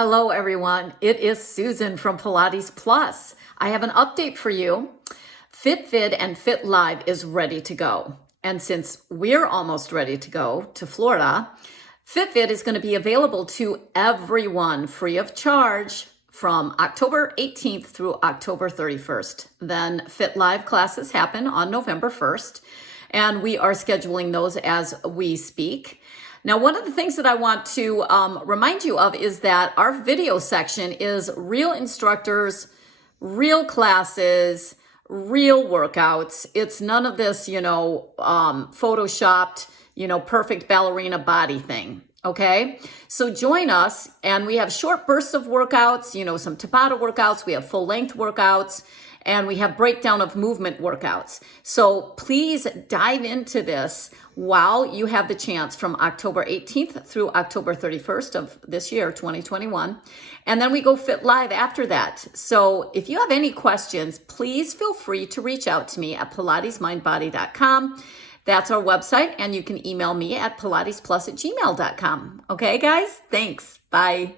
Hello, everyone. It is Susan from Pilates Plus. I have an update for you. FitVid and FitLive is ready to go. And since we're almost ready to go to Florida, FitVid is going to be available to everyone free of charge from October 18th through October 31st. Then FitLive classes happen on November 1st, and we are scheduling those as we speak. Now, one of the things that I want to remind you of is that our video section is real instructors, real classes, real workouts. It's none of this, photoshopped, perfect ballerina body thing. Okay, so join us, and we have short bursts of workouts, some Tabata workouts, we have full length workouts, and we have breakdown of movement workouts. So please dive into this while you have the chance from October 18th through October 31st of this year, 2021. And then we go FitLive after that. So if you have any questions, please feel free to reach out to me at pilatesmindbody.com. That's our website, and you can email me at pilatesplus@gmail.com. Okay, guys? Thanks. Bye.